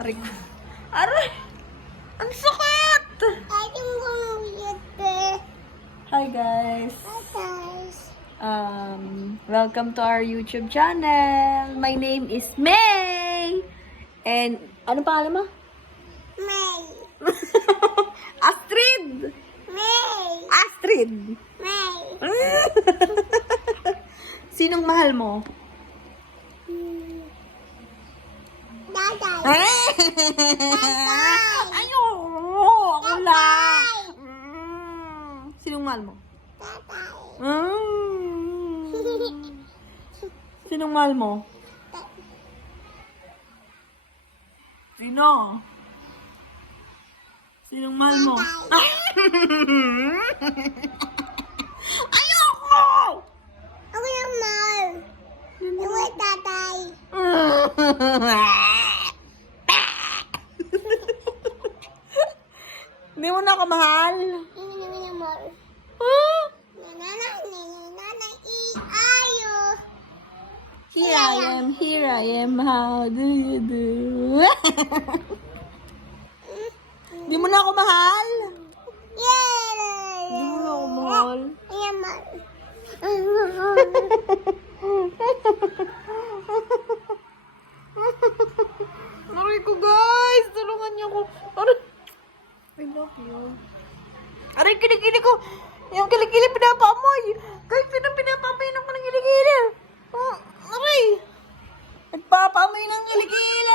Aray ko. Aray! Ang sakit! Hi guys! Welcome to our YouTube channel. My name is May! And, ano pangalan mo? May. Astrid! May. Astrid! May. Sinong mahal mo? Daday. Ayoko! Ako lang! Sinong mahal mo? Daday. Sinong mahal mo? Sino? Sinong mahal mo? Ayoko! Ako yung mahal. Iwi tatay. Hindi mo na ako mahal? Ini yung mahal. Huh? Nanay, i-ayo. Here I am, how do you do? Hindi mo na ako mahal? Yay! Hindi mo na ako mahal? Ayan, mahal. Aray ko guys, tulungan niyo ko. Aray. I love you. Aray, kilikili ko. Yung kilikili pinapaamoy. Guys, pinapaamoy ng kilikili. Oh, aray. Nagpapaamoy ng kilikili.